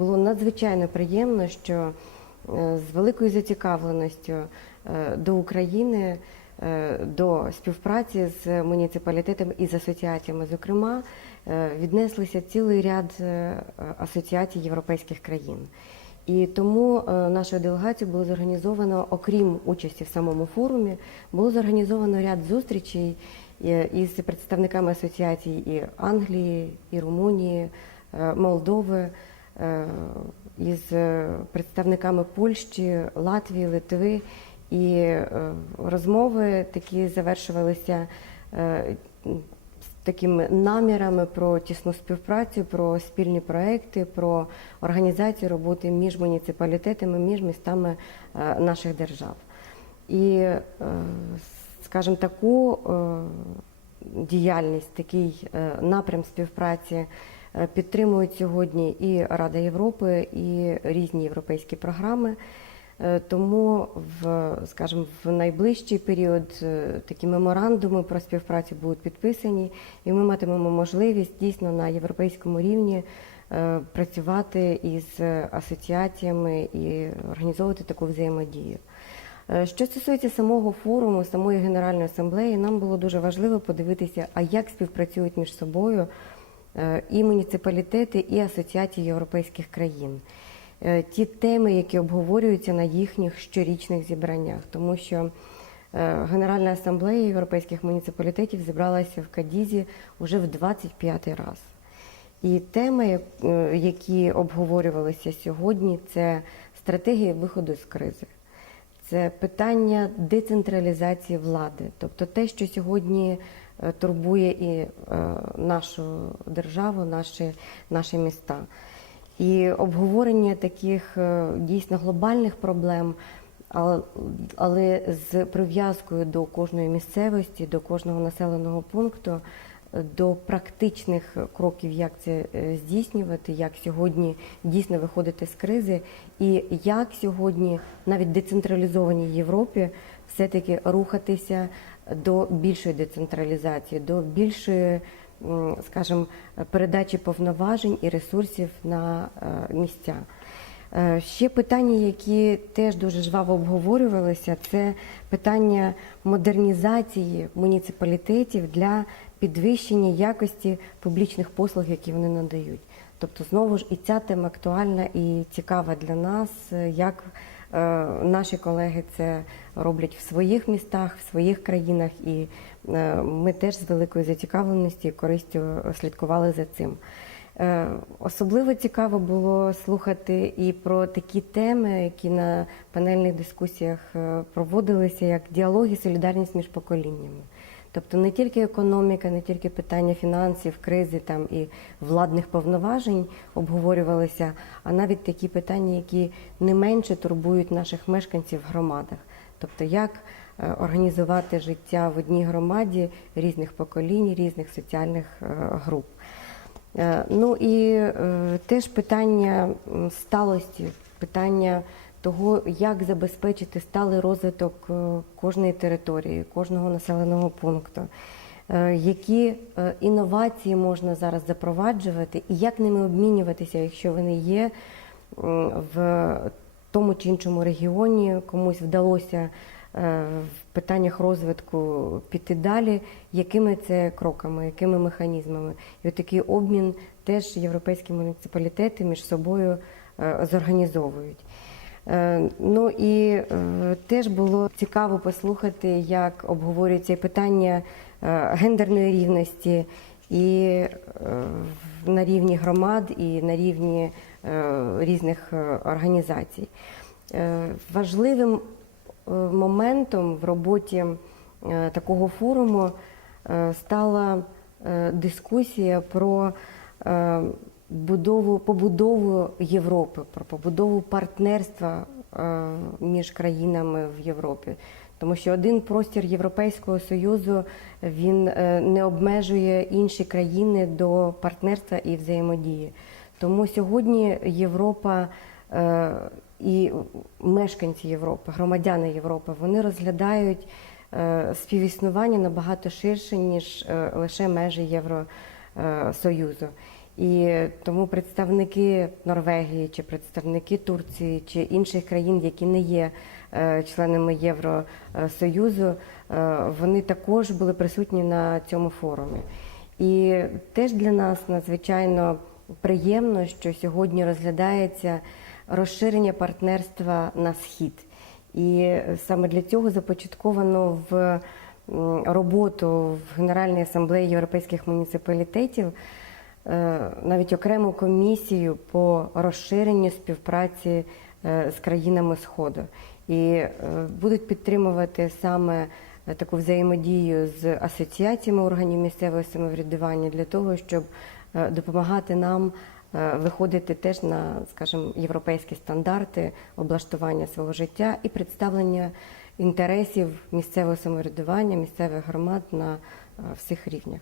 було надзвичайно приємно, що е, з великою зацікавленістю е, до України, е, до співпраці з муніципалітетами і з асоціаціями, зокрема, віднеслися цілий ряд асоціацій європейських країн. І тому нашою делегацією було зорганізовано, окрім участі в самому форумі, було зорганізовано ряд зустрічей із представниками асоціацій і Англії, і Румунії, Молдови, із е, представниками Польщі, Латвії, Литви. І е, розмови такі завершувалися е, такими намірами про тісну співпрацю, про спільні проекти, про організацію роботи між муніципалітетами, між містами е, наших держав. І, е, скажімо, таку е, діяльність, такий е, напрям співпраці е, підтримують сьогодні і Рада Європи, і різні європейські програми. Е, Тому в, скажімо, в найближчий період е, такі меморандуми про співпрацю будуть підписані, і ми матимемо можливість дійсно на європейському рівні е, працювати із асоціаціями і організовувати таку взаємодію. Е, Що стосується самого форуму, самої Генеральної асамблеї, нам було дуже важливо подивитися, а як співпрацюють між собою е, і муніципалітети, і асоціації європейських країн. Е, Ті теми, які обговорюються на їхніх щорічних зібраннях, тому що е, Генеральна асамблея європейських муніципалітетів зібралася в Кадізі вже в 25-й раз. І теми, е, які обговорювалися сьогодні, це стратегія виходу з кризи. Це питання децентралізації влади, тобто те, що сьогодні е, турбує і е, нашу державу, наші, наші міста. І обговорення таких е, дійсно глобальних проблем, але, з прив'язкою до кожної місцевості, до кожного населеного пункту, е, до практичних кроків, як це е, здійснювати, як сьогодні дійсно виходити з кризи, і як сьогодні навіть децентралізованій Європі все-таки рухатися до більшої децентралізації, до більшої, скажімо, передачі повноважень і ресурсів на е, місця. Е, Ще питання, які теж дуже жваво обговорювалися, це питання модернізації муніципалітетів для підвищення якості публічних послуг, які вони надають. Тобто, знову ж і ця тема актуальна і цікава для нас, е, як наші колеги це роблять в своїх містах, в своїх країнах, і е, ми теж з великою зацікавленістю і користю слідкували за цим. Е, Особливо цікаво було слухати і про такі теми, які на панельних дискусіях е, проводилися, як діалог і солідарність між поколіннями. Тобто не тільки економіка, не тільки питання фінансів, кризи там і владних повноважень обговорювалися, а навіть такі питання, які не менше турбують наших мешканців в громадах. Тобто, як е, організувати життя в одній громаді різних поколінь, різних соціальних е, груп. Е, Ну і теж питання сталості, питання того, як забезпечити сталий розвиток е, кожної території, кожного населеного пункту, Е, які е, інновації можна зараз запроваджувати і як ними обмінюватися, якщо вони є в тому чи іншому регіоні, комусь вдалося в питаннях розвитку піти далі, якими це кроками, якими механізмами. І от такий обмін теж європейські муніципалітети між собою зорганізовують. Е, Ну і е, теж було цікаво послухати, як обговорюється питання е, гендерної рівності і на рівні громад, і на рівні різних організацій. Важливим моментом в роботі такого форуму стала дискусія про будову, побудову Європи, про побудову партнерства е, між країнами в Європі. Тому що один простір Європейського Союзу він е, не обмежує інші країни до партнерства і взаємодії. Тому сьогодні Європа е, і мешканці Європи, громадяни Європи, вони розглядають співіснування набагато ширше, ніж лише межі Євросоюзу. І тому представники Норвегії чи представники Турції чи інших країн, які не є е, членами Євросоюзу, е, вони також були присутні на цьому форумі. І теж для нас надзвичайно приємно, що сьогодні розглядається розширення партнерства на схід. І саме для цього започатковано в роботу в Генеральній асамблеї європейських муніципалітетів навіть окрему комісію по розширенню співпраці е, з країнами Сходу. І е, будуть підтримувати саме е, таку взаємодію з асоціаціями органів місцевого самоврядування для того, щоб е, допомагати нам е, виходити теж на, скажімо, європейські стандарти облаштування свого життя і представлення інтересів місцевого самоврядування, місцевих громад на е, всіх рівнях.